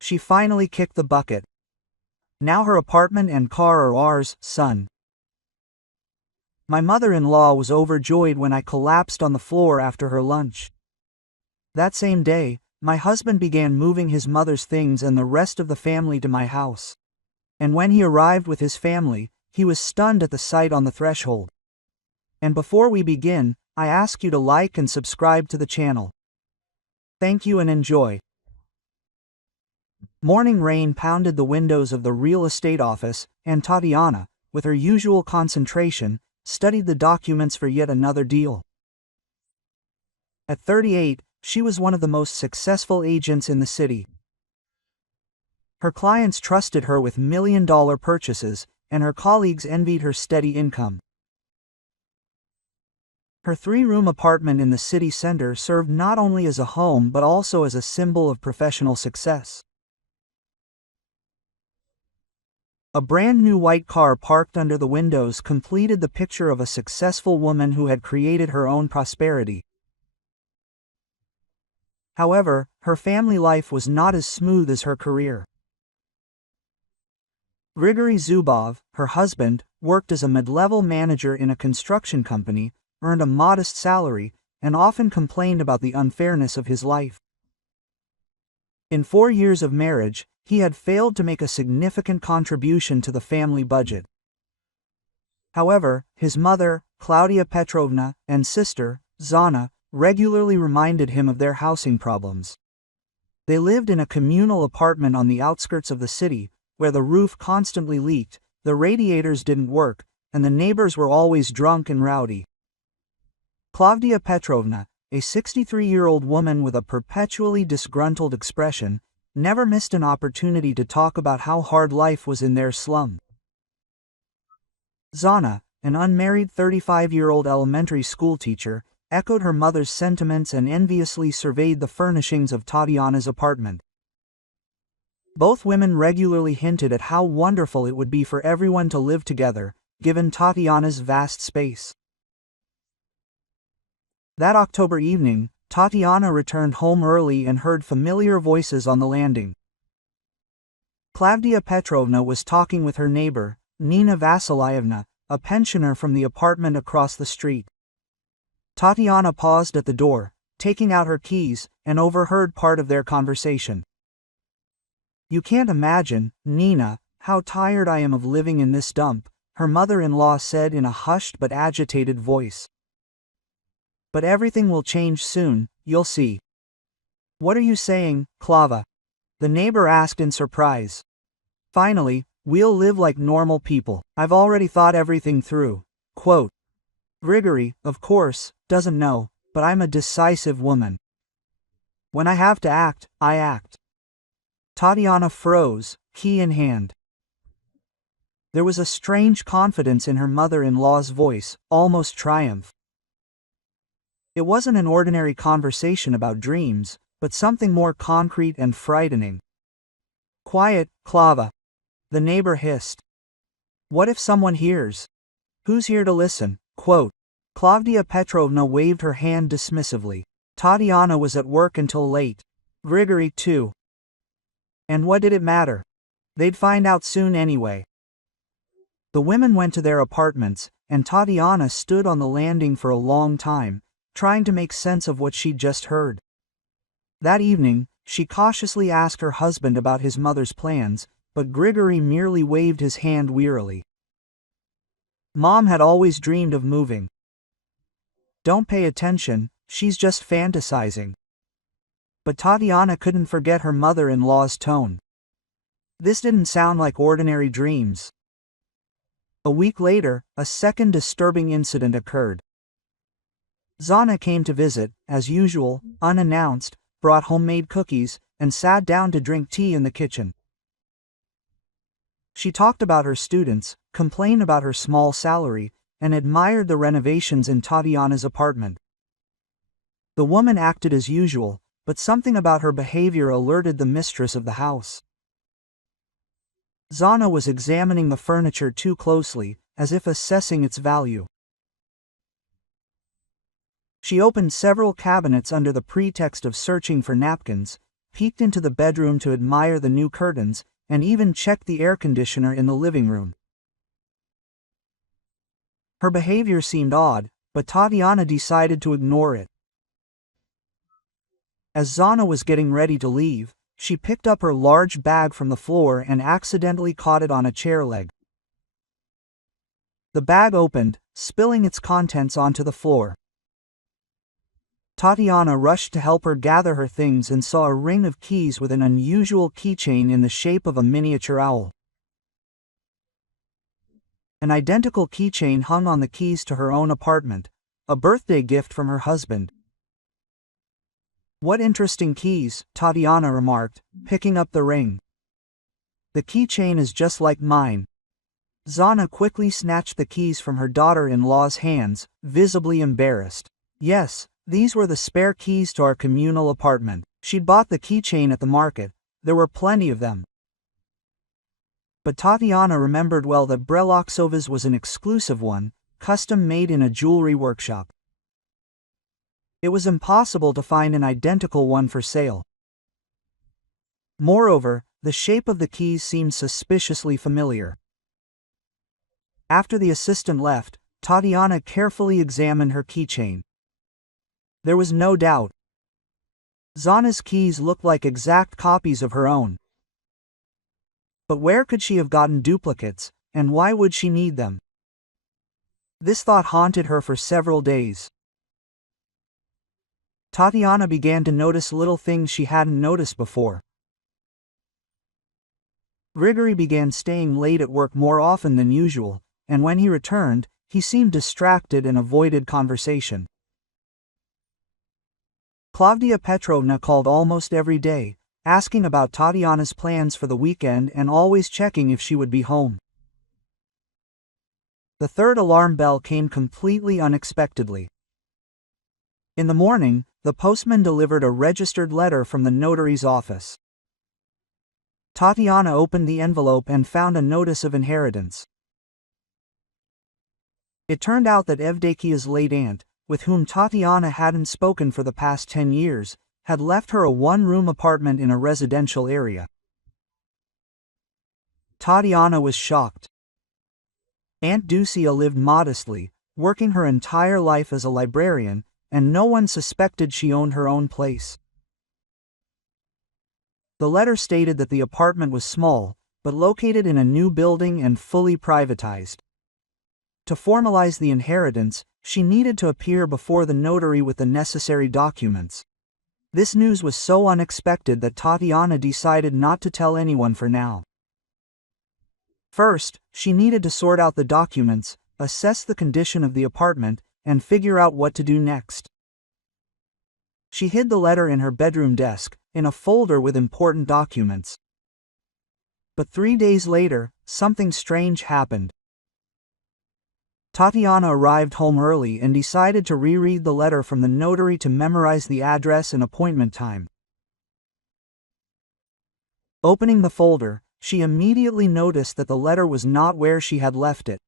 She finally kicked the bucket. Now her apartment and car are ours, son. My mother-in-law was overjoyed when I collapsed on the floor after her lunch. That same day, my husband began moving his mother's things and the rest of the family to my house. And when he arrived with his family, he was stunned at the sight on the threshold. And before we begin, I ask you to like and subscribe to the channel. Thank you and enjoy. Morning rain pounded the windows of the real estate office, and Tatiana, with her usual concentration, studied the documents for yet another deal. At 38, she was one of the most successful agents in the city. Her clients trusted her with million-dollar purchases, and her colleagues envied her steady income. Her 3-room apartment in the city center served not only as a home but also as a symbol of professional success. A brand new white car parked under the windows completed the picture of a successful woman who had created her own prosperity. However, her family life was not as smooth as her career. Grigory Zubov, her husband, worked as a mid-level manager in a construction company, earned a modest salary, and often complained about the unfairness of his life. In 4 years of marriage, he had failed to make a significant contribution to the family budget. However, his mother, Claudia Petrovna, and sister, Zana, regularly reminded him of their housing problems. They lived in a communal apartment on the outskirts of the city, where the roof constantly leaked, the radiators didn't work, and the neighbors were always drunk and rowdy. Claudia Petrovna, a 63-year-old woman with a perpetually disgruntled expression, never missed an opportunity to talk about how hard life was in their slum. Zana, an unmarried 35-year-old elementary school teacher, echoed her mother's sentiments and enviously surveyed the furnishings of Tatiana's apartment. Both women regularly hinted at how wonderful it would be for everyone to live together, given Tatiana's vast space. That October evening, Tatiana returned home early and heard familiar voices on the landing. Claudia Petrovna was talking with her neighbor, Nina Vasilyevna, a pensioner from the apartment across the street. Tatiana paused at the door, taking out her keys, and overheard part of their conversation. "You can't imagine, Nina, how tired I am of living in this dump," her mother-in-law said in a hushed but agitated voice. "But everything will change soon, you'll see." "What are you saying, Clava?" the neighbor asked in surprise. "Finally, we'll live like normal people. I've already thought everything through." Quote, Grigory, of course, doesn't know, but I'm a decisive woman. When I have to act, I act. Tatiana froze, key in hand. There was a strange confidence in her mother-in-law's voice, almost triumph. It wasn't an ordinary conversation about dreams, but something more concrete and frightening. "Quiet, Clava," the neighbor hissed. "What if someone hears? Who's here to listen?" Quote, Claudia Petrovna waved her hand dismissively. Tatiana was at work until late. Grigory too. And what did it matter? They'd find out soon anyway. The women went to their apartments, and Tatiana stood on the landing for a long time, trying to make sense of what she'd just heard. That evening, she cautiously asked her husband about his mother's plans, but Grigory merely waved his hand wearily. Mom had always dreamed of moving. Don't pay attention, she's just fantasizing. But Tatiana couldn't forget her mother-in-law's tone. This didn't sound like ordinary dreams. A week later, a second disturbing incident occurred. Zana came to visit, as usual, unannounced, brought homemade cookies, and sat down to drink tea in the kitchen. She talked about her students, complained about her small salary, and admired the renovations in Tatiana's apartment. The woman acted as usual, but something about her behavior alerted the mistress of the house. Zana was examining the furniture too closely, as if assessing its value. She opened several cabinets under the pretext of searching for napkins, peeked into the bedroom to admire the new curtains, and even checked the air conditioner in the living room. Her behavior seemed odd, but Tatiana decided to ignore it. As Zana was getting ready to leave, she picked up her large bag from the floor and accidentally caught it on a chair leg. The bag opened, spilling its contents onto the floor. Tatiana rushed to help her gather her things and saw a ring of keys with an unusual keychain in the shape of a miniature owl. An identical keychain hung on the keys to her own apartment, a birthday gift from her husband. "What interesting keys," Tatiana remarked, picking up the ring. "The keychain is just like mine." Zana quickly snatched the keys from her daughter-in-law's hands, visibly embarrassed. Yes, these were the spare keys to our communal apartment. She'd bought the keychain at the market. There were plenty of them. But Tatiana remembered well that Breloksova's was an exclusive one, custom-made in a jewelry workshop. It was impossible to find an identical one for sale. Moreover, the shape of the keys seemed suspiciously familiar. After the assistant left, Tatiana carefully examined her keychain. There was no doubt. Zana's keys looked like exact copies of her own. But where could she have gotten duplicates, and why would she need them? This thought haunted her for several days. Tatiana began to notice little things she hadn't noticed before. Grigory began staying late at work more often than usual, and when he returned, he seemed distracted and avoided conversation. Klavdia Petrovna called almost every day, asking about Tatiana's plans for the weekend and always checking if she would be home. The third alarm bell came completely unexpectedly. In the morning, the postman delivered a registered letter from the notary's office. Tatiana opened the envelope and found a notice of inheritance. It turned out that Evdokia's late aunt, with whom Tatiana hadn't spoken for the past 10 years, had left her a one-room apartment in a residential area. Tatiana was shocked. Aunt Ducia lived modestly, working her entire life as a librarian, and no one suspected she owned her own place. The letter stated that the apartment was small, but located in a new building and fully privatized. To formalize the inheritance, she needed to appear before the notary with the necessary documents. This news was so unexpected that Tatiana decided not to tell anyone for now. First, she needed to sort out the documents, assess the condition of the apartment, and figure out what to do next. She hid the letter in her bedroom desk, in a folder with important documents. But 3 days later, something strange happened. Tatiana arrived home early and decided to reread the letter from the notary to memorize the address and appointment time. Opening the folder, she immediately noticed that the letter was not where she had left it.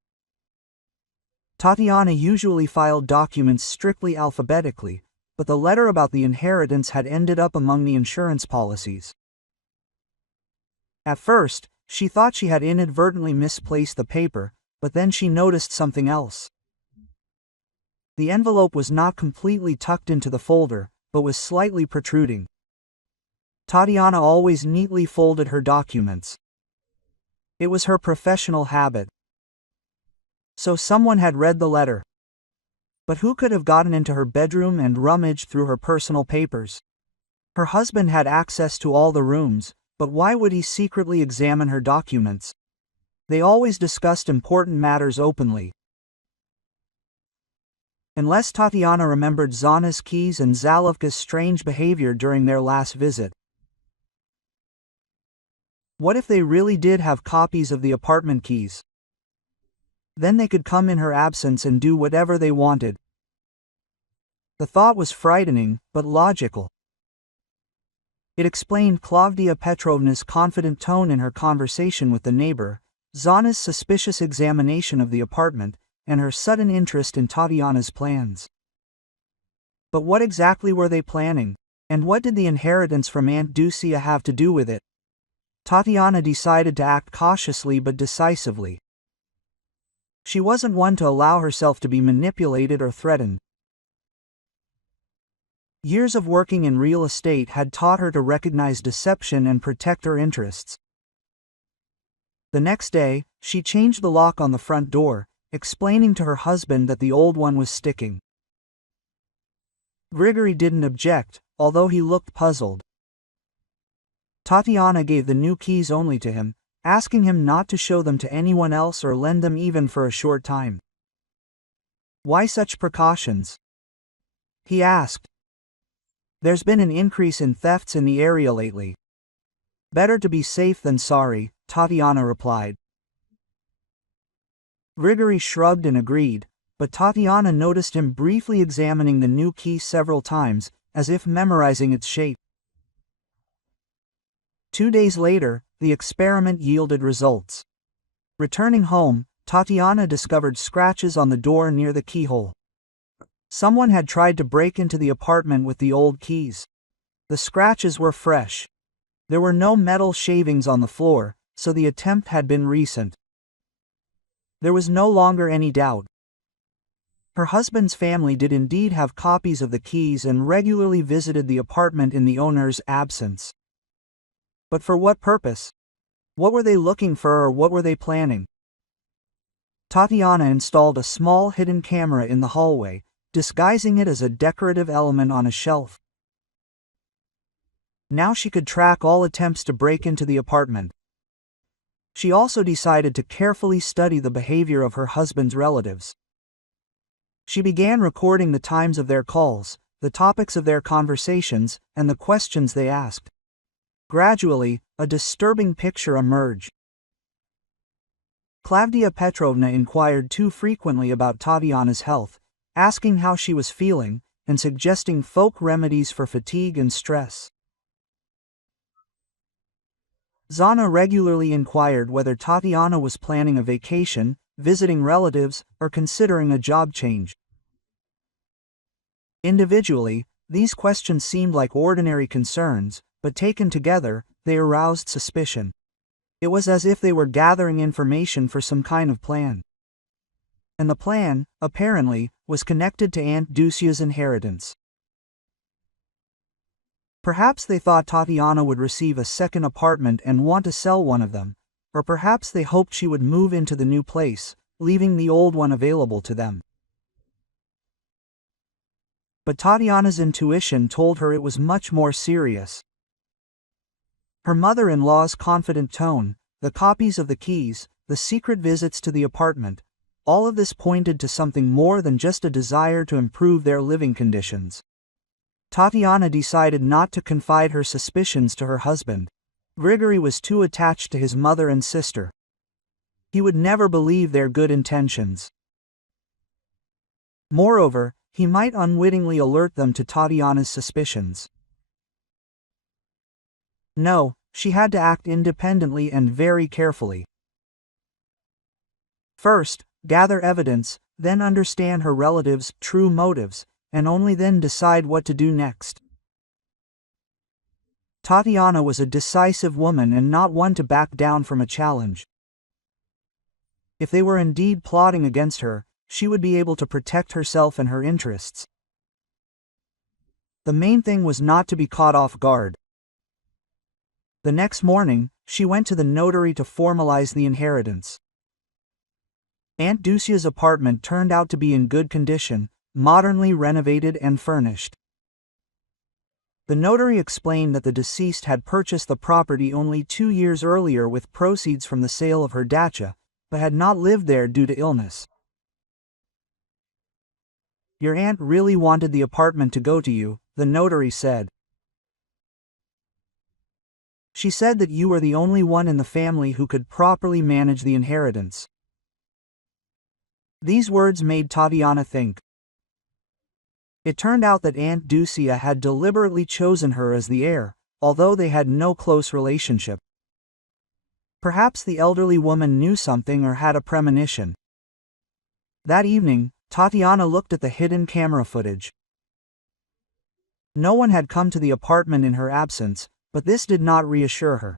Tatiana usually filed documents strictly alphabetically, but the letter about the inheritance had ended up among the insurance policies. At first, she thought she had inadvertently misplaced the paper, but then she noticed something else. The envelope was not completely tucked into the folder, but was slightly protruding. Tatiana always neatly folded her documents. It was her professional habit. So someone had read the letter. But who could have gotten into her bedroom and rummaged through her personal papers? Her husband had access to all the rooms, but why would he secretly examine her documents? They always discussed important matters openly. Unless Tatiana remembered Zana's keys and Zalovka's strange behavior during their last visit. What if they really did have copies of the apartment keys? Then they could come in her absence and do whatever they wanted. The thought was frightening, but logical. It explained Klavdia Petrovna's confident tone in her conversation with the neighbor, Zana's suspicious examination of the apartment, and her sudden interest in Tatiana's plans. But what exactly were they planning? And what did the inheritance from Aunt Ducia have to do with it? Tatiana decided to act cautiously but decisively. She wasn't one to allow herself to be manipulated or threatened. Years of working in real estate had taught her to recognize deception and protect her interests. The next day, she changed the lock on the front door, explaining to her husband that the old one was sticking. Grigory didn't object, although he looked puzzled. Tatiana gave the new keys only to him, asking him not to show them to anyone else or lend them even for a short time. "Why such precautions?" he asked. "There's been an increase in thefts in the area lately." "Better to be safe than sorry," Tatiana replied. Grigory shrugged and agreed, but Tatiana noticed him briefly examining the new key several times, as if memorizing its shape. 2 days later, the experiment yielded results. Returning home, Tatiana discovered scratches on the door near the keyhole. Someone had tried to break into the apartment with the old keys. The scratches were fresh. There were no metal shavings on the floor, so the attempt had been recent. There was no longer any doubt. Her husband's family did indeed have copies of the keys and regularly visited the apartment in the owner's absence. But for what purpose? What were they looking for, or what were they planning? Tatiana installed a small hidden camera in the hallway, disguising it as a decorative element on a shelf. Now she could track all attempts to break into the apartment. She also decided to carefully study the behavior of her husband's relatives. She began recording the times of their calls, the topics of their conversations, and the questions they asked. Gradually, a disturbing picture emerged. Klavdia Petrovna inquired too frequently about Tatiana's health, asking how she was feeling, and suggesting folk remedies for fatigue and stress. Zana regularly inquired whether Tatiana was planning a vacation, visiting relatives, or considering a job change. Individually, these questions seemed like ordinary concerns, but taken together, they aroused suspicion. It was as if they were gathering information for some kind of plan. And the plan, apparently, was connected to Aunt Ducia's inheritance. Perhaps they thought Tatiana would receive a second apartment and want to sell one of them, or perhaps they hoped she would move into the new place, leaving the old one available to them. But Tatiana's intuition told her it was much more serious. Her mother-in-law's confident tone, the copies of the keys, the secret visits to the apartment, all of this pointed to something more than just a desire to improve their living conditions. Tatiana decided not to confide her suspicions to her husband. Grigory was too attached to his mother and sister. He would never believe their good intentions. Moreover, he might unwittingly alert them to Tatiana's suspicions. No, she had to act independently and very carefully. First, gather evidence, then understand her relatives' true motives, and only then decide what to do next. Tatiana was a decisive woman and not one to back down from a challenge. If they were indeed plotting against her, she would be able to protect herself and her interests. The main thing was not to be caught off guard. The next morning, she went to the notary to formalize the inheritance. Aunt Ducia's apartment turned out to be in good condition, modernly renovated and furnished. The notary explained that the deceased had purchased the property only 2 years earlier with proceeds from the sale of her dacha, but had not lived there due to illness. "Your aunt really wanted the apartment to go to you," the notary said. "She said that you were the only one in the family who could properly manage the inheritance." These words made Tatiana think. It turned out that Aunt Ducia had deliberately chosen her as the heir, although they had no close relationship. Perhaps the elderly woman knew something or had a premonition. That evening, Tatiana looked at the hidden camera footage. No one had come to the apartment in her absence, but this did not reassure her.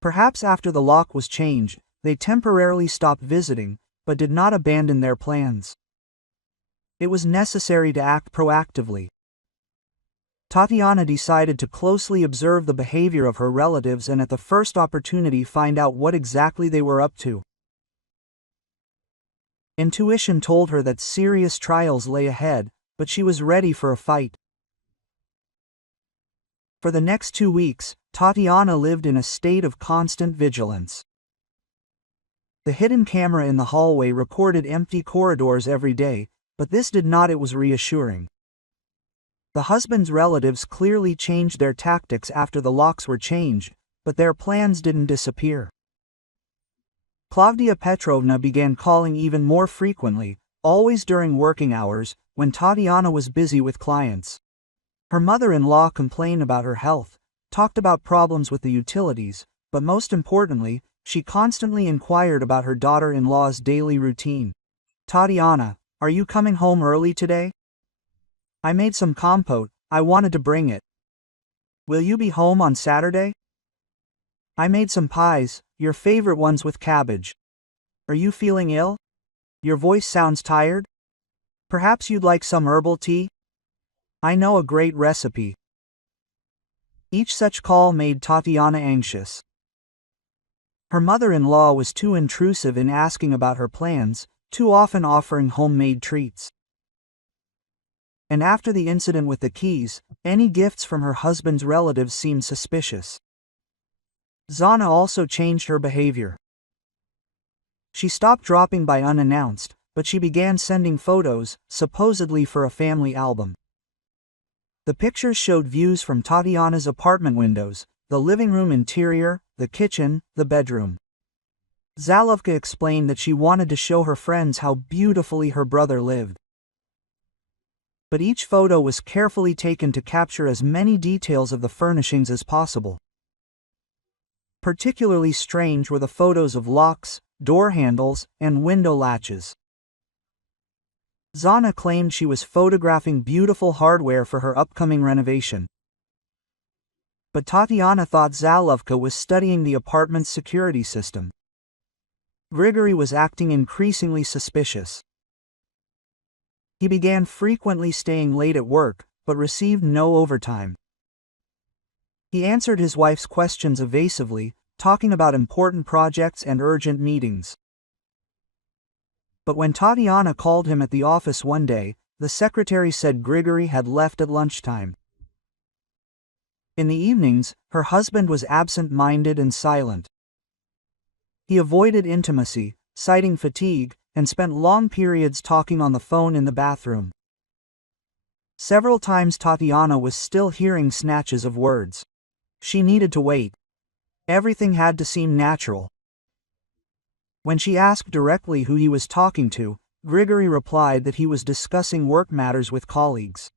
Perhaps after the lock was changed, they temporarily stopped visiting, but did not abandon their plans. It was necessary to act proactively. Tatiana decided to closely observe the behavior of her relatives and at the first opportunity find out what exactly they were up to. Intuition told her that serious trials lay ahead, but she was ready for a fight. For the next 2 weeks, Tatiana lived in a state of constant vigilance. The hidden camera in the hallway recorded empty corridors every day, but this did not. It was reassuring. The husband's relatives clearly changed their tactics after the locks were changed, but their plans didn't disappear. Claudia Petrovna began calling even more frequently, always during working hours, when Tatiana was busy with clients. Her mother-in-law complained about her health, talked about problems with the utilities, but most importantly, she constantly inquired about her daughter-in-law's daily routine. "Tatiana, are you coming home early today? I made some compote, I wanted to bring it. Will you be home on Saturday? I made some pies, your favorite ones with cabbage. Are you feeling ill? Your voice sounds tired? Perhaps you'd like some herbal tea? I know a great recipe." Each such call made Tatiana anxious. Her mother-in-law was too intrusive in asking about her plans, too often offering homemade treats. And after the incident with the keys, any gifts from her husband's relatives seemed suspicious. Zana also changed her behavior. She stopped dropping by unannounced, but she began sending photos, supposedly for a family album. The pictures showed views from Tatiana's apartment windows, the living room interior, the kitchen, the bedroom. Zalovka explained that she wanted to show her friends how beautifully her brother lived. But each photo was carefully taken to capture as many details of the furnishings as possible. Particularly strange were the photos of locks, door handles, and window latches. Zana claimed she was photographing beautiful hardware for her upcoming renovation. But Tatiana thought Zalovka was studying the apartment's security system. Grigory was acting increasingly suspicious. He began frequently staying late at work, but received no overtime. He answered his wife's questions evasively, talking about important projects and urgent meetings. But when Tatiana called him at the office one day, the secretary said Grigory had left at lunchtime. In the evenings, her husband was absent-minded and silent. He avoided intimacy, citing fatigue, and spent long periods talking on the phone in the bathroom. Several times Tatiana was still hearing snatches of words. She needed to wait. Everything had to seem natural. When she asked directly who he was talking to, Grigory replied that he was discussing work matters with colleagues.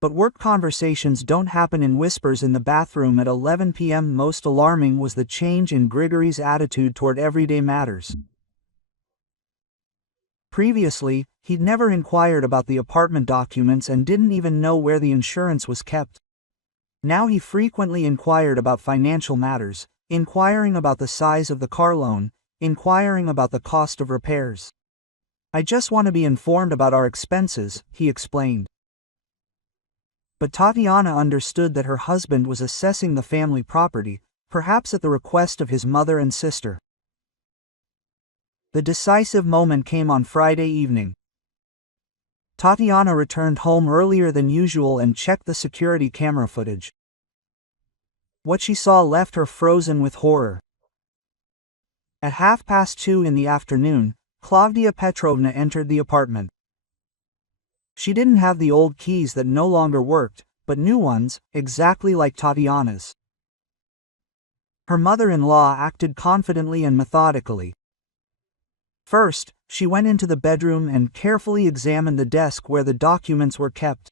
But work conversations don't happen in whispers in the bathroom at 11 p.m. Most alarming was the change in Grigory's attitude toward everyday matters. Previously, he'd never inquired about the apartment documents and didn't even know where the insurance was kept. Now he frequently inquired about financial matters, inquiring about the size of the car loan, inquiring about the cost of repairs. "I just want to be informed about our expenses," he explained. But Tatiana understood that her husband was assessing the family property, perhaps at the request of his mother and sister. The decisive moment came on Friday evening. Tatiana returned home earlier than usual and checked the security camera footage. What she saw left her frozen with horror. At 2:30 in the afternoon, Claudia Petrovna entered the apartment. She didn't have the old keys that no longer worked, but new ones, exactly like Tatiana's. Her mother-in-law acted confidently and methodically. First, she went into the bedroom and carefully examined the desk where the documents were kept.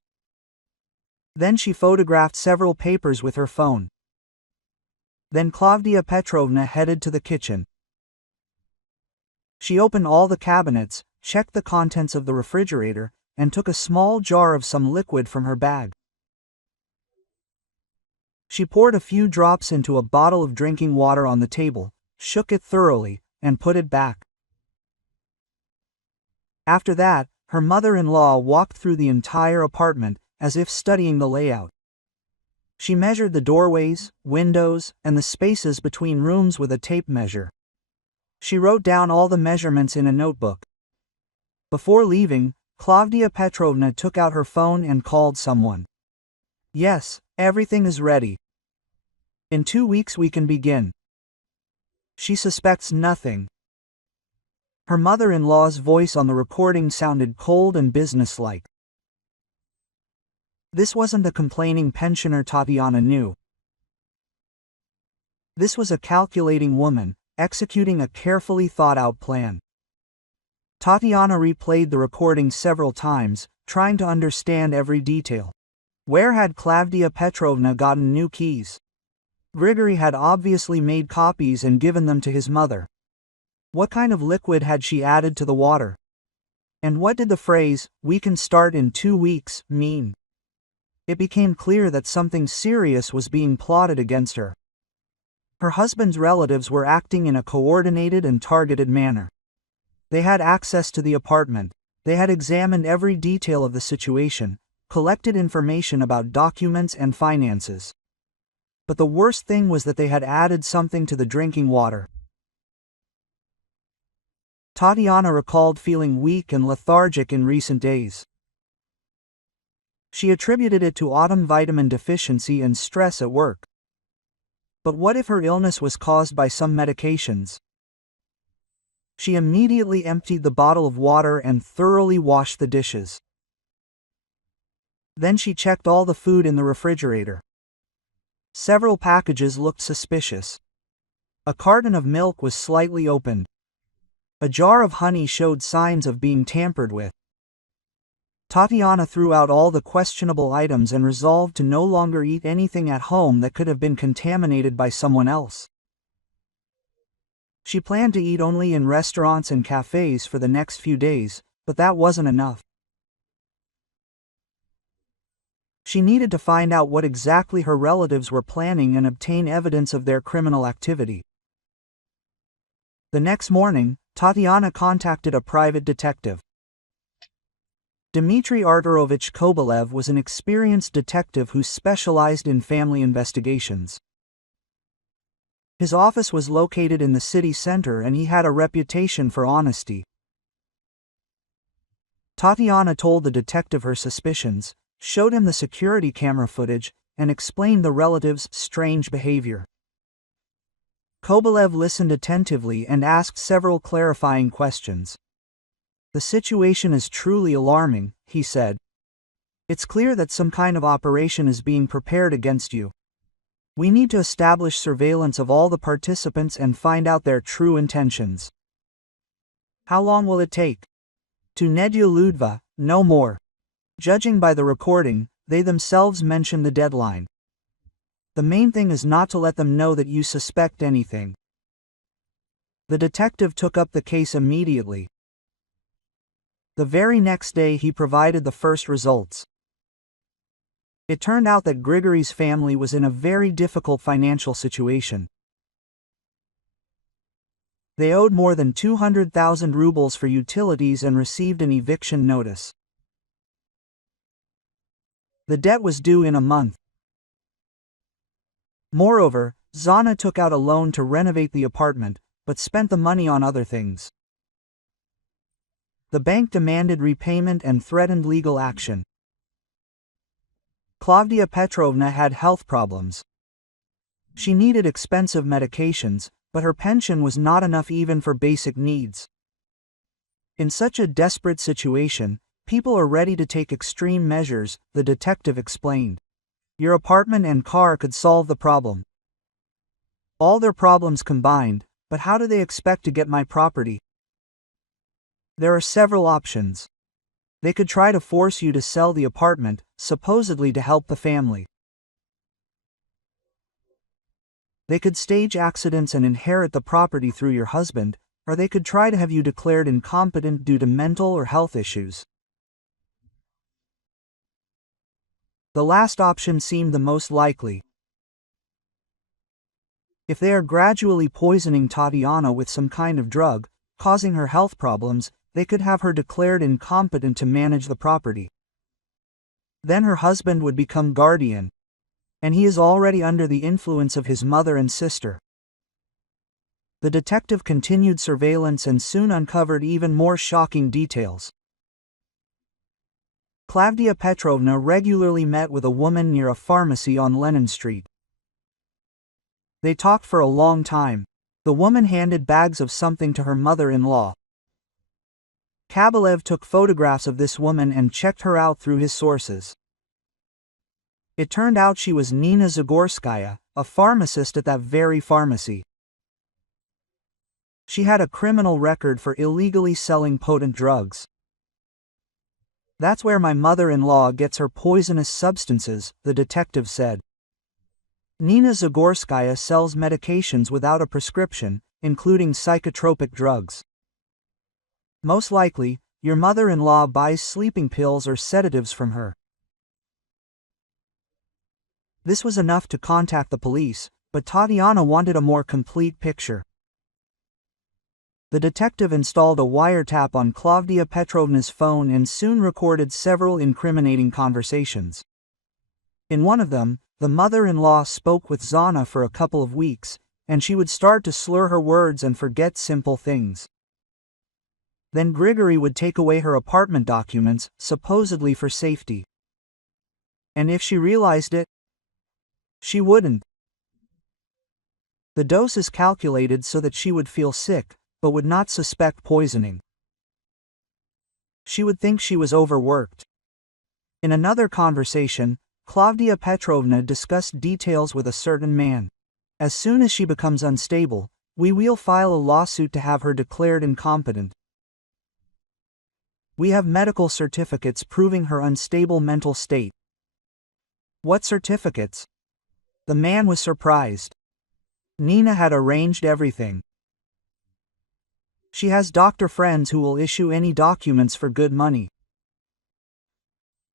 Then she photographed several papers with her phone. Then Claudia Petrovna headed to the kitchen. She opened all the cabinets, checked the contents of the refrigerator, and took a small jar of some liquid from her bag. She poured a few drops into a bottle of drinking water on the table, shook it thoroughly, and put it back. After that, her mother-in-law walked through the entire apartment, as if studying the layout. She measured the doorways, windows, and the spaces between rooms with a tape measure. She wrote down all the measurements in a notebook. Before leaving, Claudia Petrovna took out her phone and called someone. "Yes, everything is ready. In 2 weeks we can begin." She suspects nothing. Her mother-in-law's voice on the recording sounded cold and businesslike. This wasn't the complaining pensioner Tatiana knew. This was a calculating woman, executing a carefully thought-out plan. Tatiana replayed the recording several times, trying to understand every detail. Where had Claudia Petrovna gotten new keys? Grigory had obviously made copies and given them to his mother. What kind of liquid had she added to the water? And what did the phrase, "we can start in 2 weeks," mean? It became clear that something serious was being plotted against her. Her husband's relatives were acting in a coordinated and targeted manner. They had access to the apartment. They had examined every detail of the situation, collected information about documents and finances. But the worst thing was that they had added something to the drinking water. Tatiana recalled feeling weak and lethargic in recent days. She attributed it to autumn vitamin deficiency and stress at work. But what if her illness was caused by some medications? She immediately emptied the bottle of water and thoroughly washed the dishes. Then she checked all the food in the refrigerator. Several packages looked suspicious. A carton of milk was slightly opened. A jar of honey showed signs of being tampered with. Tatiana threw out all the questionable items and resolved to no longer eat anything at home that could have been contaminated by someone else. She planned to eat only in restaurants and cafes for the next few days, but that wasn't enough. She needed to find out what exactly her relatives were planning and obtain evidence of their criminal activity. The next morning, Tatiana contacted a private detective. Dmitry Arturovich Kobelev was an experienced detective who specialized in family investigations. His office was located in the city center and he had a reputation for honesty. Tatiana told the detective her suspicions, showed him the security camera footage, and explained the relatives' strange behavior. Kobelev listened attentively and asked several clarifying questions. "The situation is truly alarming," he said. "It's clear that some kind of operation is being prepared against you. We need to establish surveillance of all the participants and find out their true intentions." "How long will it take?" "To Nedya Ludva, no more." Judging by the recording, they themselves mentioned the deadline. "The main thing is not to let them know that you suspect anything." The detective took up the case immediately. The very next day he provided the first results. It turned out that Grigory's family was in a very difficult financial situation. They owed more than 200,000 rubles for utilities and received an eviction notice. The debt was due in a month. Moreover, Zana took out a loan to renovate the apartment, but spent the money on other things. The bank demanded repayment and threatened legal action. Claudia Petrovna had health problems. She needed expensive medications, but her pension was not enough even for basic needs. In such a desperate situation, people are ready to take extreme measures, the detective explained. Your apartment and car could solve the problem. All their problems combined, but how do they expect to get my property? There are several options. They could try to force you to sell the apartment, supposedly to help the family. They could stage accidents and inherit the property through your husband, or they could try to have you declared incompetent due to mental or health issues. The last option seemed the most likely. If they are gradually poisoning Tatiana with some kind of drug, causing her health problems, they could have her declared incompetent to manage the property. Then her husband would become guardian. And he is already under the influence of his mother and sister. The detective continued surveillance and soon uncovered even more shocking details. Klavdia Petrovna regularly met with a woman near a pharmacy on Lenin Street. They talked for a long time. The woman handed bags of something to her mother-in-law. Kabelev took photographs of this woman and checked her out through his sources. It turned out she was Nina Zagorskaya, a pharmacist at that very pharmacy. She had a criminal record for illegally selling potent drugs. That's where my mother-in-law gets her poisonous substances, the detective said. Nina Zagorskaya sells medications without a prescription, including psychotropic drugs. Most likely, your mother-in-law buys sleeping pills or sedatives from her. This was enough to contact the police, but Tatiana wanted a more complete picture. The detective installed a wiretap on Klavdia Petrovna's phone and soon recorded several incriminating conversations. In one of them, the mother-in-law spoke with Zana for a couple of weeks, and she would start to slur her words and forget simple things. Then Grigory would take away her apartment documents, supposedly for safety. And if she realized it, she wouldn't. The dose is calculated so that she would feel sick, but would not suspect poisoning. She would think she was overworked. In another conversation, Klavdia Petrovna discussed details with a certain man. As soon as she becomes unstable, we will file a lawsuit to have her declared incompetent. We have medical certificates proving her unstable mental state. What certificates? The man was surprised. Nina had arranged everything. She has doctor friends who will issue any documents for good money.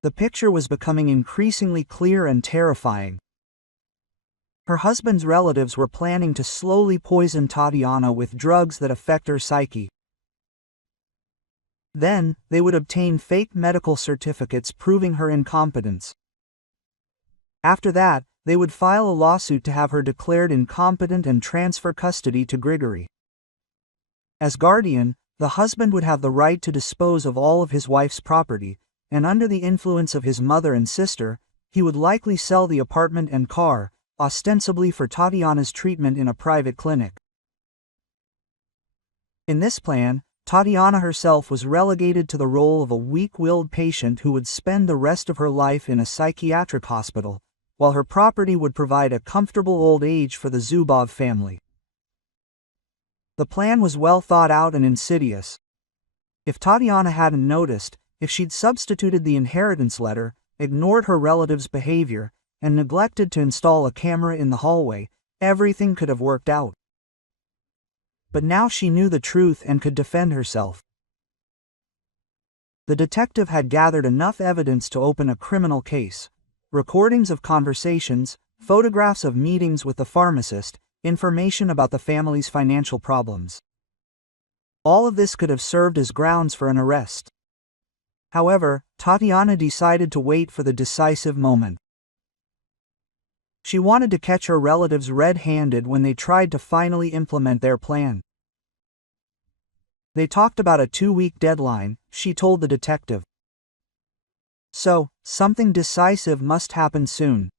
The picture was becoming increasingly clear and terrifying. Her husband's relatives were planning to slowly poison Tatiana with drugs that affect her psyche. Then, they would obtain fake medical certificates proving her incompetence. After that, they would file a lawsuit to have her declared incompetent and transfer custody to Grigory. As guardian, the husband would have the right to dispose of all of his wife's property, and under the influence of his mother and sister, he would likely sell the apartment and car, ostensibly for Tatiana's treatment in a private clinic. In this plan, Tatiana herself was relegated to the role of a weak-willed patient who would spend the rest of her life in a psychiatric hospital, while her property would provide a comfortable old age for the Zubov family. The plan was well thought out and insidious. If Tatiana hadn't noticed, if she'd substituted the inheritance letter, ignored her relatives' behavior, and neglected to install a camera in the hallway, everything could have worked out. But now she knew the truth and could defend herself. The detective had gathered enough evidence to open a criminal case. Recordings of conversations, photographs of meetings with the pharmacist, information about the family's financial problems. All of this could have served as grounds for an arrest. However, Tatiana decided to wait for the decisive moment. She wanted to catch her relatives red-handed when they tried to finally implement their plan. They talked about a 2-week deadline, she told the detective. So, something decisive must happen soon.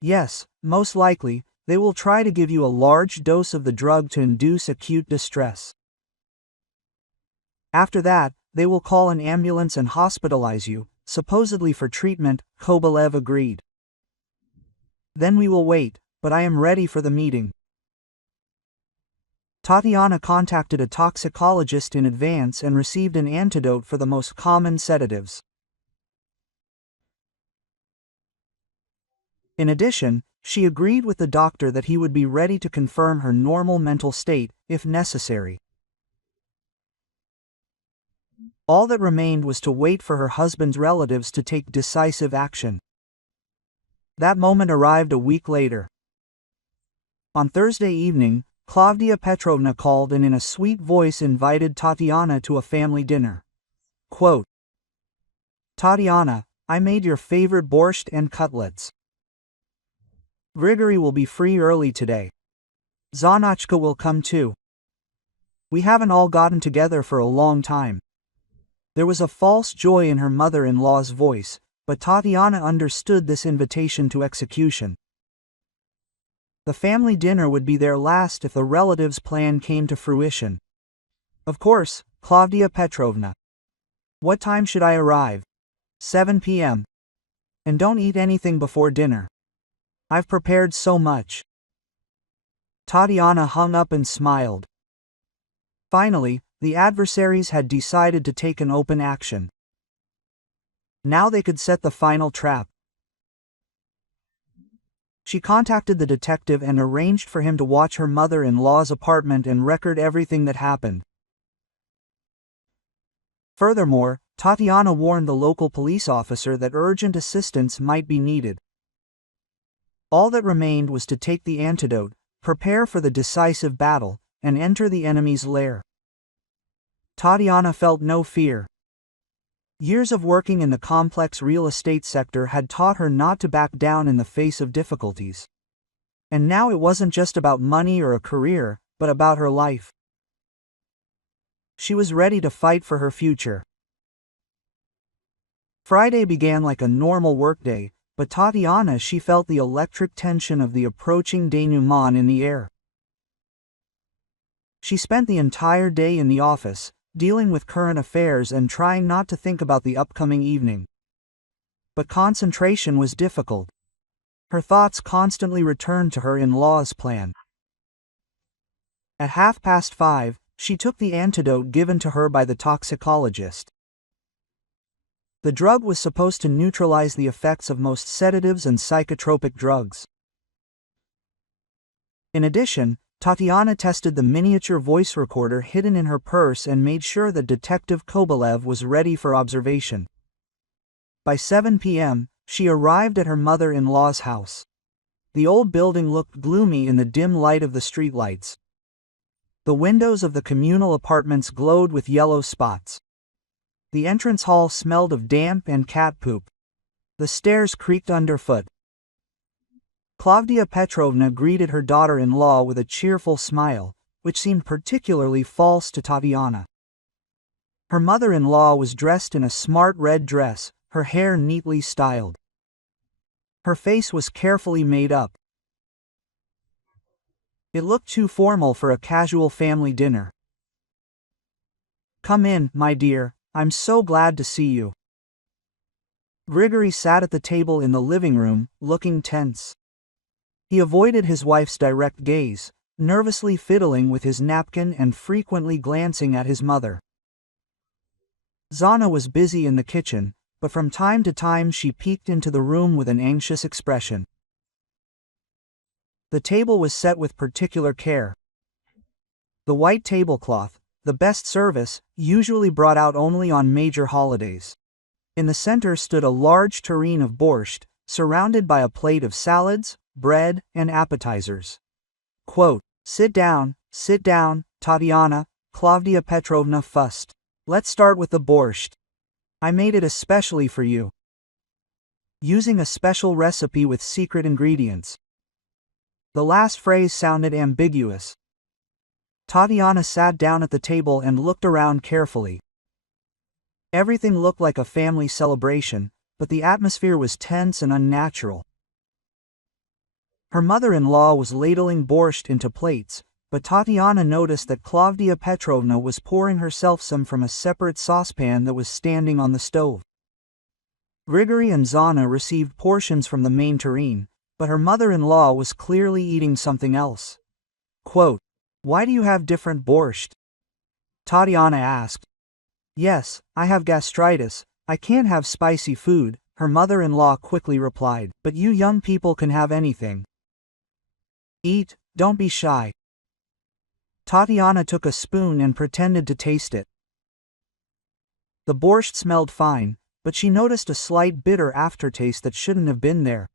Yes, most likely, they will try to give you a large dose of the drug to induce acute distress. After that, they will call an ambulance and hospitalize you, supposedly for treatment, Kobelev agreed. Then we will wait, but I am ready for the meeting. Tatiana contacted a toxicologist in advance and received an antidote for the most common sedatives. In addition, she agreed with the doctor that he would be ready to confirm her normal mental state, if necessary. All that remained was to wait for her husband's relatives to take decisive action. That moment arrived a week later. On Thursday evening, Klavdia Petrovna called and in a sweet voice invited Tatiana to a family dinner. Quote, "Tatiana, I made your favorite borscht and cutlets. Grigory will be free early today. Zanachka will come too. We haven't all gotten together for a long time." There was a false joy in her mother-in-law's voice, but Tatiana understood this invitation to execution. The family dinner would be their last if the relatives' plan came to fruition. "Of course, Klavdia Petrovna. What time should I arrive?" 7 p.m. "And don't eat anything before dinner. I've prepared so much." Tatiana hung up and smiled. Finally, the adversaries had decided to take an open action. Now they could set the final trap. She contacted the detective and arranged for him to watch her mother-in-law's apartment and record everything that happened. Furthermore, Tatiana warned the local police officer that urgent assistance might be needed. All that remained was to take the antidote, prepare for the decisive battle, and enter the enemy's lair. Tatiana felt no fear. Years of working in the complex real estate sector had taught her not to back down in the face of difficulties. And now it wasn't just about money or a career, but about her life. She was ready to fight for her future. Friday began like a normal workday, but Tatiana she felt the electric tension of the approaching denouement in the air. She spent the entire day in the office, dealing with current affairs and trying not to think about the upcoming evening. But concentration was difficult. Her thoughts constantly returned to her in-law's plan. At 5:30, she took the antidote given to her by the toxicologist. The drug was supposed to neutralize the effects of most sedatives and psychotropic drugs. In addition, Tatiana tested the miniature voice recorder hidden in her purse and made sure that Detective Kobelev was ready for observation. By 7 p.m., she arrived at her mother-in-law's house. The old building looked gloomy in the dim light of the streetlights. The windows of the communal apartments glowed with yellow spots. The entrance hall smelled of damp and cat poop. The stairs creaked underfoot. Klavdia Petrovna greeted her daughter-in-law with a cheerful smile, which seemed particularly false to Tatiana. Her mother-in-law was dressed in a smart red dress, her hair neatly styled. Her face was carefully made up. It looked too formal for a casual family dinner. "Come in, my dear, I'm so glad to see you." Grigory sat at the table in the living room, looking tense. He avoided his wife's direct gaze, nervously fiddling with his napkin and frequently glancing at his mother. Zana was busy in the kitchen, but from time to time she peeked into the room with an anxious expression. The table was set with particular care. The white tablecloth, the best service, usually brought out only on major holidays. In the center stood a large tureen of borscht, surrounded by a plate of salads, bread, and appetizers. Quote, sit down, Tatiana," Klavdia Petrovna fussed. "Let's start with the borscht. I made it especially for you. Using a special recipe with secret ingredients." The last phrase sounded ambiguous. Tatiana sat down at the table and looked around carefully. Everything looked like a family celebration, but the atmosphere was tense and unnatural. Her mother-in-law was ladling borscht into plates, but Tatiana noticed that Klavdia Petrovna was pouring herself some from a separate saucepan that was standing on the stove. Grigory and Zana received portions from the main tureen, but her mother-in-law was clearly eating something else. Quote, "Why do you have different borscht?" Tatiana asked. "Yes, I have gastritis, I can't have spicy food," her mother-in-law quickly replied, "but you young people can have anything. Eat, don't be shy." Tatiana took a spoon and pretended to taste it. The borscht smelled fine, but she noticed a slight bitter aftertaste that shouldn't have been there.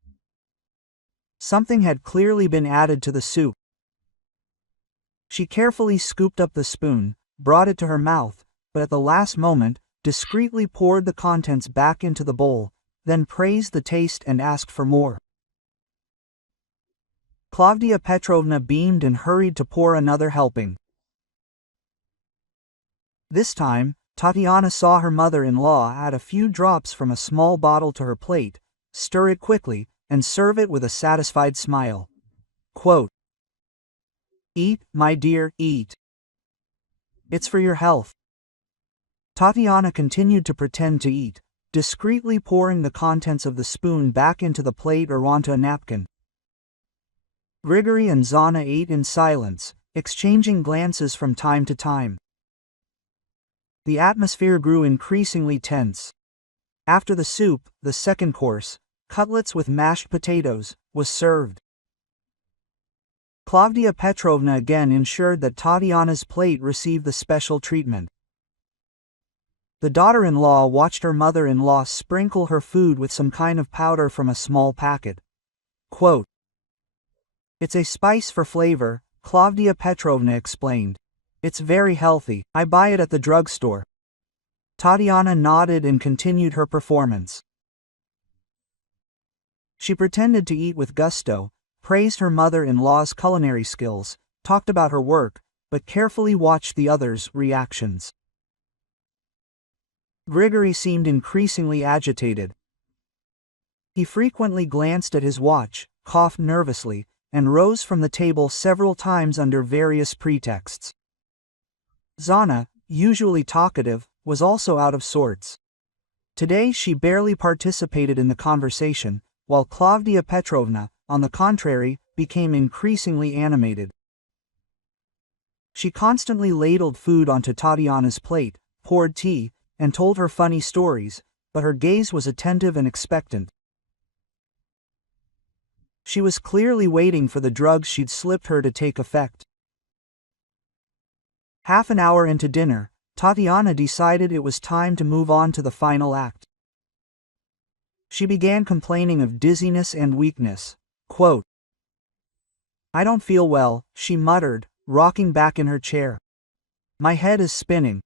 Something had clearly been added to the soup. She carefully scooped up the spoon, brought it to her mouth, but at the last moment, discreetly poured the contents back into the bowl, then praised the taste and asked for more. Klavdia Petrovna beamed and hurried to pour another helping. This time, Tatiana saw her mother-in-law add a few drops from a small bottle to her plate, stir it quickly, and serve it with a satisfied smile. Quote, "Eat, my dear, eat. It's for your health." Tatiana continued to pretend to eat, discreetly pouring the contents of the spoon back into the plate or onto a napkin. Grigory and Zana ate in silence, exchanging glances from time to time. The atmosphere grew increasingly tense. After the soup, the second course, cutlets with mashed potatoes, was served. Klavdia Petrovna again ensured that Tatiana's plate received the special treatment. The daughter-in-law watched her mother-in-law sprinkle her food with some kind of powder from a small packet. Quote, "It's a spice for flavor," Klavdia Petrovna explained. "It's very healthy, I buy it at the drugstore." Tatiana nodded and continued her performance. She pretended to eat with gusto, praised her mother-in-law's culinary skills, talked about her work, but carefully watched the others' reactions. Grigory seemed increasingly agitated. He frequently glanced at his watch, coughed nervously, and rose from the table several times under various pretexts. Zana, usually talkative, was also out of sorts. Today she barely participated in the conversation, while Klavdia Petrovna, on the contrary, became increasingly animated. She constantly ladled food onto Tatiana's plate, poured tea, and told her funny stories, but her gaze was attentive and expectant. She was clearly waiting for the drugs she'd slipped her to take effect. Half an hour into dinner, Tatiana decided it was time to move on to the final act. She began complaining of dizziness and weakness. Quote, "I don't feel well," she muttered, rocking back in her chair. "My head is spinning."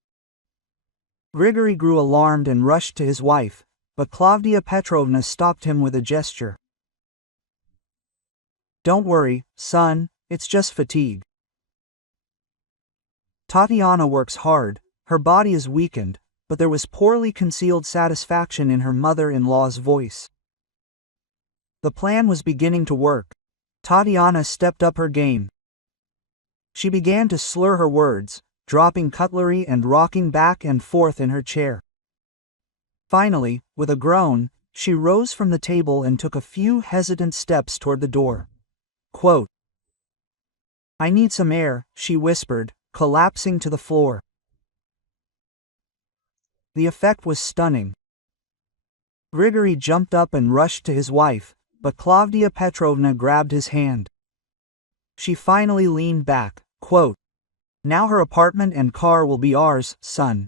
Grigory grew alarmed and rushed to his wife, but Klavdia Petrovna stopped him with a gesture. "Don't worry, son, it's just fatigue. Tatiana works hard, her body is weakened," but there was poorly concealed satisfaction in her mother-in-law's voice. The plan was beginning to work. Tatiana stepped up her game. She began to slur her words, dropping cutlery and rocking back and forth in her chair. Finally, with a groan, she rose from the table and took a few hesitant steps toward the door. Quote, "I need some air," she whispered, collapsing to the floor. The effect was stunning. Grigory jumped up and rushed to his wife, but Klavdia Petrovna grabbed his hand. She finally leaned back. Quote, "Now her apartment and car will be ours, son."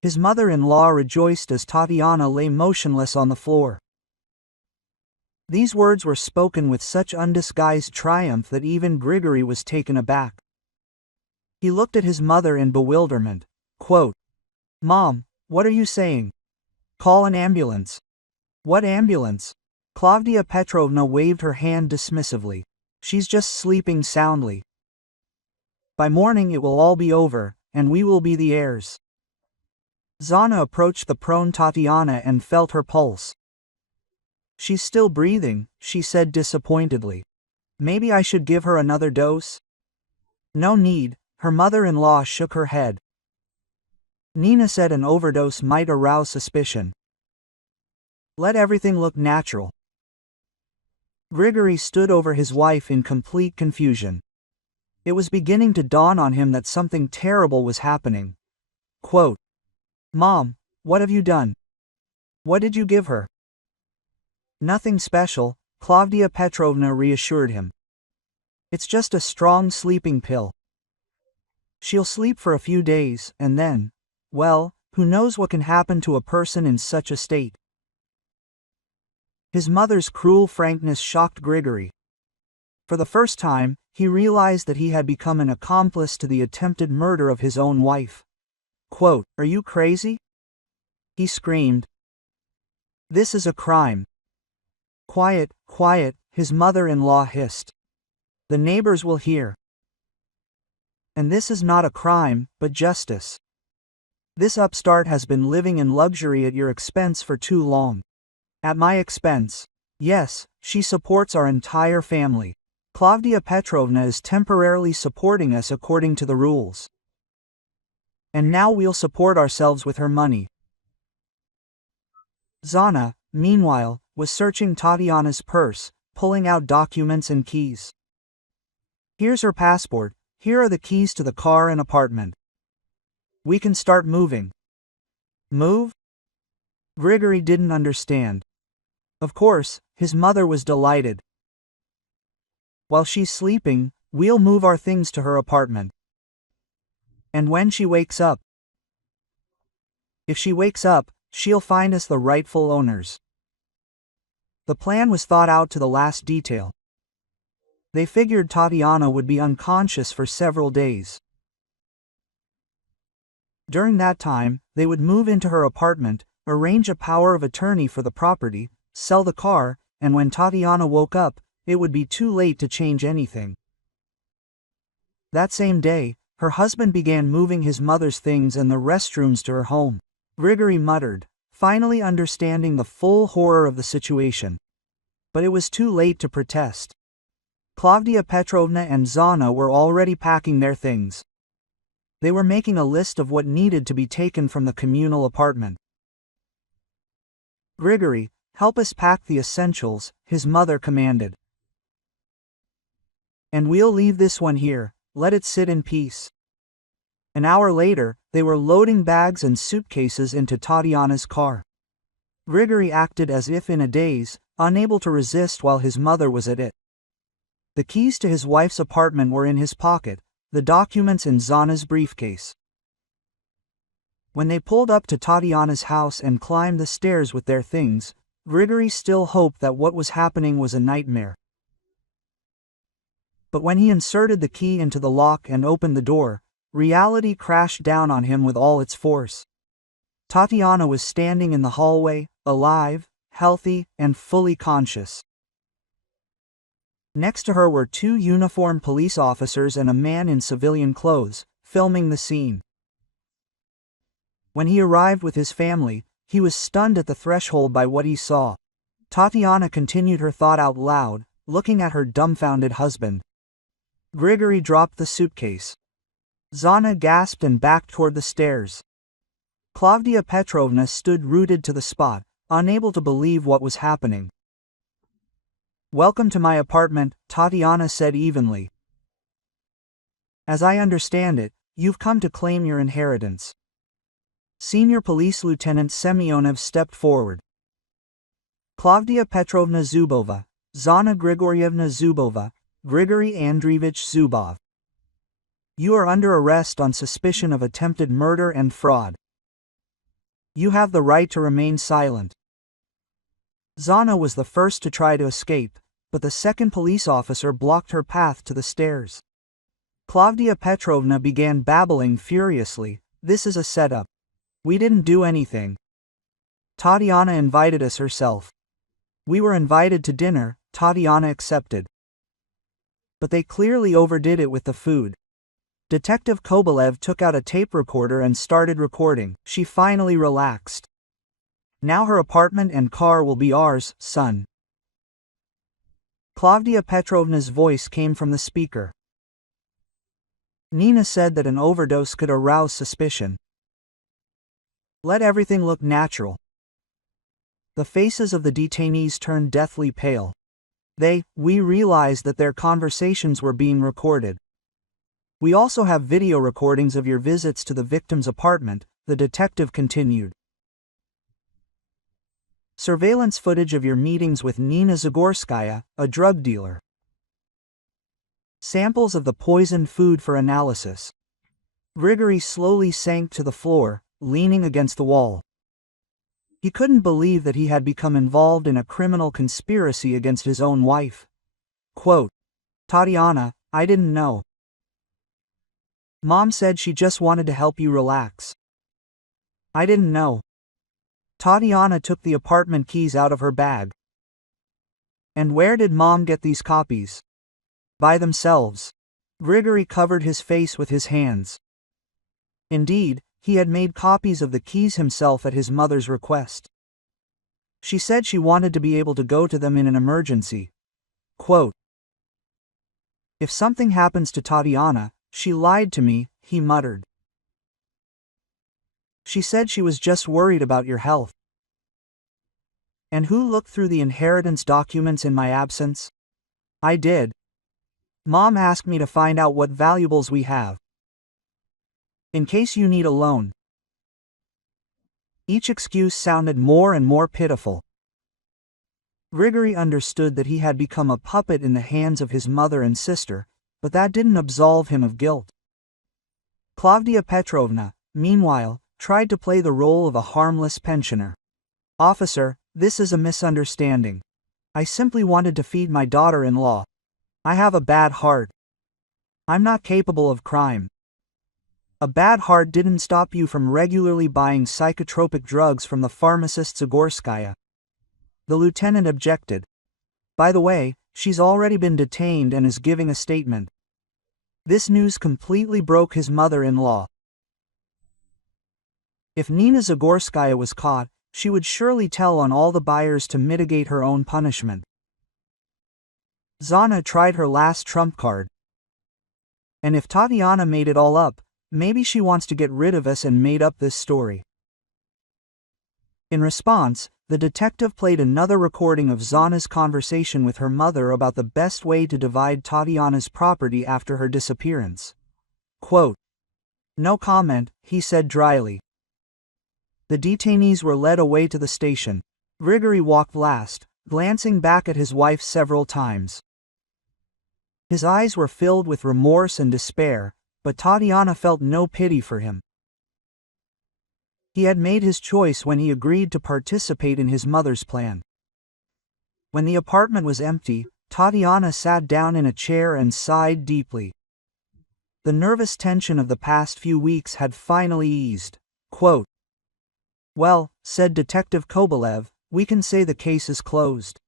His mother-in-law rejoiced as Tatiana lay motionless on the floor. These words were spoken with such undisguised triumph that even Grigory was taken aback. He looked at his mother in bewilderment. Quote, "Mom, what are you saying? Call an ambulance." "What ambulance?" Klavdia Petrovna waved her hand dismissively. "She's just sleeping soundly. By morning it will all be over, and we will be the heirs." Zana approached the prone Tatiana and felt her pulse. "She's still breathing," she said disappointedly. "Maybe I should give her another dose?" "No need," her mother-in-law shook her head. "Nina said an overdose might arouse suspicion. Let everything look natural." Grigory stood over his wife in complete confusion. It was beginning to dawn on him that something terrible was happening. Quote, "Mom, what have you done? What did you give her?" "Nothing special," Klavdia Petrovna reassured him. "It's just a strong sleeping pill. She'll sleep for a few days, and then, well, Who knows what can happen to a person in such a state? His mother's cruel frankness shocked Grigory. For the first time, he realized that he had become an accomplice to the attempted murder of his own wife. Quote, "Are you crazy?" he screamed. "This is a crime." "Quiet, quiet," his mother-in-law hissed. "The neighbors will hear. And this is not a crime, but justice. This upstart has been living in luxury at your expense for too long." "At my expense?" "Yes, she supports our entire family. Claudia Petrovna is temporarily supporting us according to the rules. And now we'll support ourselves with her money." Zana, meanwhile, was searching Tatiana's purse, pulling out documents and keys. "Here's her passport, here are the keys to the car and apartment. We can start moving." "Move?" Grigory didn't understand. Of course, his mother was delighted. "While she's sleeping, we'll move our things to her apartment. And when she wakes up? If she wakes up, she'll find us the rightful owners." The plan was thought out to the last detail. They figured Tatiana would be unconscious for several days. During that time, they would move into her apartment, arrange a power of attorney for the property, sell the car, and when Tatiana woke up, it would be too late to change anything. That same day, her husband began moving his mother's things and the restrooms to her home. Grigory muttered, finally understanding the full horror of the situation. But it was too late to protest. Claudia Petrovna and Zana were already packing their things. They were making a list of what needed to be taken from the communal apartment. "Grigory, help us pack the essentials," his mother commanded. "And we'll leave this one here, let it sit in peace." An hour later, they were loading bags and suitcases into Tatiana's car. Grigory acted as if in a daze, unable to resist while his mother was at it. The keys to his wife's apartment were in his pocket, the documents in Zana's briefcase. When they pulled up to Tatiana's house and climbed the stairs with their things, Grigory still hoped that what was happening was a nightmare. But when he inserted the key into the lock and opened the door, reality crashed down on him with all its force. Tatiana was standing in the hallway, alive, healthy, and fully conscious. Next to her were two uniformed police officers and a man in civilian clothes, filming the scene. When he arrived with his family, he was stunned at the threshold by what he saw. Tatiana continued her thought out loud, looking at her dumbfounded husband. Grigory dropped the suitcase. Zana gasped and backed toward the stairs. Claudia Petrovna stood rooted to the spot, unable to believe what was happening. "Welcome to my apartment," Tatiana said evenly. "As I understand it, you've come to claim your inheritance." Senior Police Lieutenant Semyonov stepped forward. "Claudia Petrovna Zubova, Zana Grigoryevna Zubova, Grigory Andreevich Zubov. You are under arrest on suspicion of attempted murder and fraud. You have the right to remain silent." Zana was the first to try to escape, but the second police officer blocked her path to the stairs. Claudia Petrovna began babbling furiously, "This is a setup. We didn't do anything. Tatiana invited us herself. We were invited to dinner," Tatiana accepted. But they clearly overdid it with the food. Detective Kobelev took out a tape recorder and started recording. She finally relaxed. "Now her apartment and car will be ours, son." Claudia Petrovna's voice came from the speaker. "Nina said that an overdose could arouse suspicion. Let everything look natural." The faces of the detainees turned deathly pale. We realized that their conversations were being recorded. "We also have video recordings of your visits to the victim's apartment," the detective continued. "Surveillance footage of your meetings with Nina Zagorskaya, a drug dealer. Samples of the poisoned food for analysis." Grigory slowly sank to the floor, leaning against the wall. He couldn't believe that he had become involved in a criminal conspiracy against his own wife. Quote, "Tatiana, I didn't know. Mom said she just wanted to help you relax. I didn't know." Tatiana took the apartment keys out of her bag. "And where did Mom get these copies?" "By themselves." Grigory covered his face with his hands. Indeed, he had made copies of the keys himself at his mother's request. She said she wanted to be able to go to them in an emergency. Quote, "If something happens to Tatiana, she lied to me," he muttered. "She said she was just worried about your health." "And who looked through the inheritance documents in my absence?" "I did. Mom asked me to find out what valuables we have, in case you need a loan." Each excuse sounded more and more pitiful. Grigory understood that he had become a puppet in the hands of his mother and sister, but that didn't absolve him of guilt. Klavdia Petrovna, meanwhile, tried to play the role of a harmless pensioner. "Officer, this is a misunderstanding. I simply wanted to feed my daughter-in-law. I have a bad heart. I'm not capable of crime." "A bad heart didn't stop you from regularly buying psychotropic drugs from the pharmacist Zagorskaya." The lieutenant objected. "By the way, she's already been detained and is giving a statement." This news completely broke his mother-in-law. If Nina Zagorskaya was caught, she would surely tell on all the buyers to mitigate her own punishment. Zana tried her last trump card. And if Tatiana made it all up, maybe she wants to get rid of us and made up this story. In response, the detective played another recording of Zana's conversation with her mother about the best way to divide Tatiana's property after her disappearance. Quote, "No comment," he said dryly. The detainees were led away to the station. Grigory walked last, glancing back at his wife several times. His eyes were filled with remorse and despair, but Tatiana felt no pity for him. He had made his choice when he agreed to participate in his mother's plan. When the apartment was empty, Tatiana sat down in a chair and sighed deeply. The nervous tension of the past few weeks had finally eased. Quote, "Well," said Detective Kobelev, "we can say the case is closed.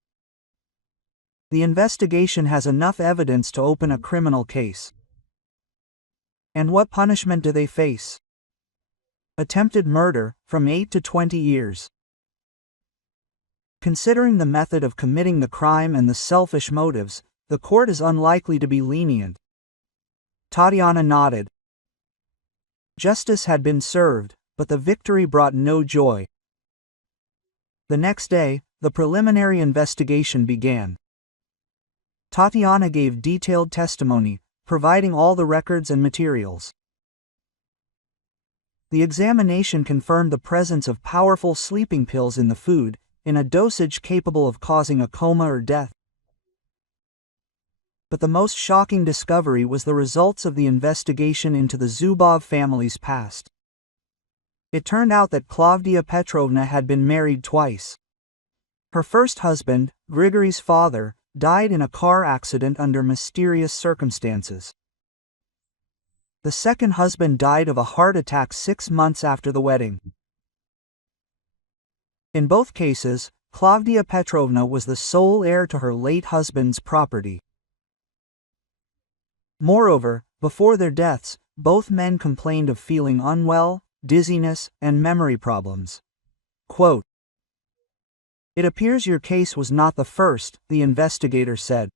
The investigation has enough evidence to open a criminal case." "And what punishment do they face?" "Attempted murder, from 8 to 20 years. Considering the method of committing the crime and the selfish motives, the court is unlikely to be lenient." Tatiana nodded. Justice had been served, but the victory brought no joy. The next day, the preliminary investigation began. Tatiana gave detailed testimony, providing all the records and materials. The examination confirmed the presence of powerful sleeping pills in the food, in a dosage capable of causing a coma or death. But the most shocking discovery was the results of the investigation into the Zubov family's past. It turned out that Klavdia Petrovna had been married twice. Her first husband, Grigory's father, died in a car accident under mysterious circumstances. The second husband died of a heart attack 6 months after the wedding. In both cases, Klavdia Petrovna was the sole heir to her late husband's property. Moreover, before their deaths, both men complained of feeling unwell, dizziness, and memory problems. Quote, "It appears your case was not the first," the investigator said.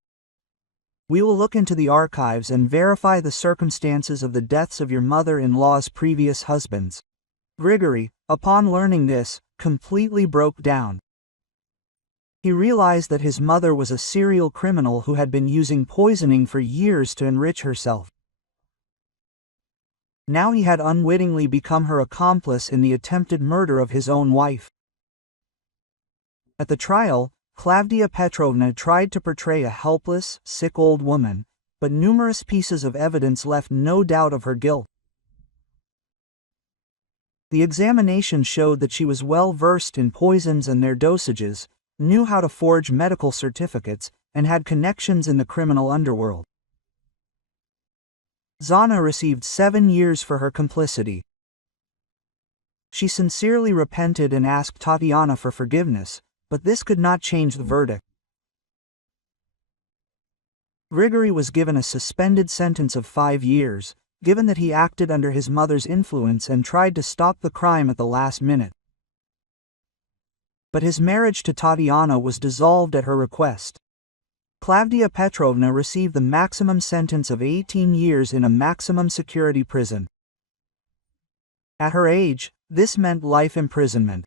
"We will look into the archives and verify the circumstances of the deaths of your mother-in-law's previous husbands." Grigory, upon learning this, completely broke down. He realized that his mother was a serial criminal who had been using poisoning for years to enrich herself. Now he had unwittingly become her accomplice in the attempted murder of his own wife. At the trial, Klavdia Petrovna tried to portray a helpless, sick old woman, but numerous pieces of evidence left no doubt of her guilt. The examination showed that she was well versed in poisons and their dosages, knew how to forge medical certificates, and had connections in the criminal underworld. Zana received 7 years for her complicity. She sincerely repented and asked Tatiana for forgiveness, but this could not change the verdict. Grigory was given a suspended sentence of 5 years, given that he acted under his mother's influence and tried to stop the crime at the last minute. But his marriage to Tatiana was dissolved at her request. Klavdia Petrovna received the maximum sentence of 18 years in a maximum security prison. At her age, this meant life imprisonment.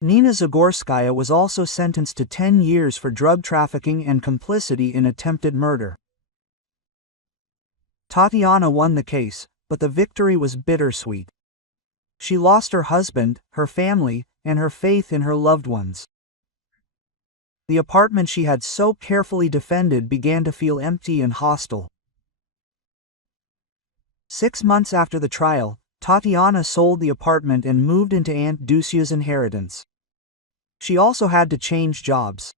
Nina Zagorskaya was also sentenced to 10 years for drug trafficking and complicity in attempted murder. Tatiana won the case, but the victory was bittersweet. She lost her husband, her family, and her faith in her loved ones. The apartment she had so carefully defended began to feel empty and hostile. 6 months after the trial, Tatiana sold the apartment and moved into Aunt Dusia's inheritance. She also had to change jobs.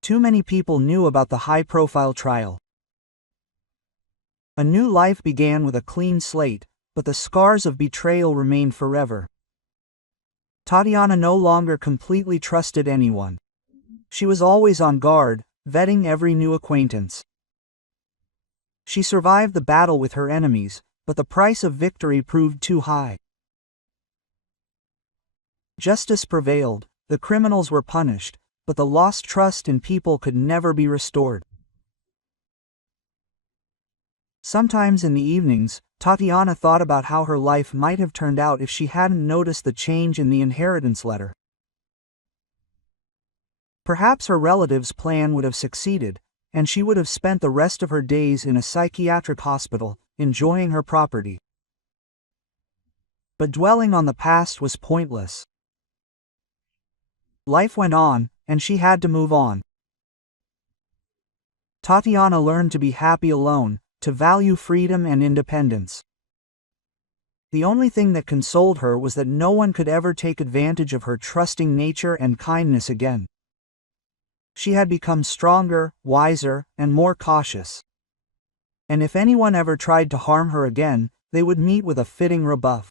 Too many people knew about the high-profile trial. A new life began with a clean slate, but the scars of betrayal remained forever. Tatiana no longer completely trusted anyone. She was always on guard, vetting every new acquaintance. She survived the battle with her enemies, but the price of victory proved too high. Justice prevailed, the criminals were punished, but the lost trust in people could never be restored. Sometimes in the evenings, Tatiana thought about how her life might have turned out if she hadn't noticed the change in the inheritance letter. Perhaps her relatives' plan would have succeeded, and she would have spent the rest of her days in a psychiatric hospital, enjoying her property. But dwelling on the past was pointless. Life went on, and she had to move on. Tatiana learned to be happy alone, to value freedom and independence. The only thing that consoled her was that no one could ever take advantage of her trusting nature and kindness again. She had become stronger, wiser, and more cautious. And if anyone ever tried to harm her again, they would meet with a fitting rebuff.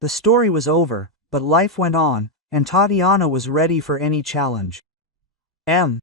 The story was over, but life went on, and Tatiana was ready for any challenge.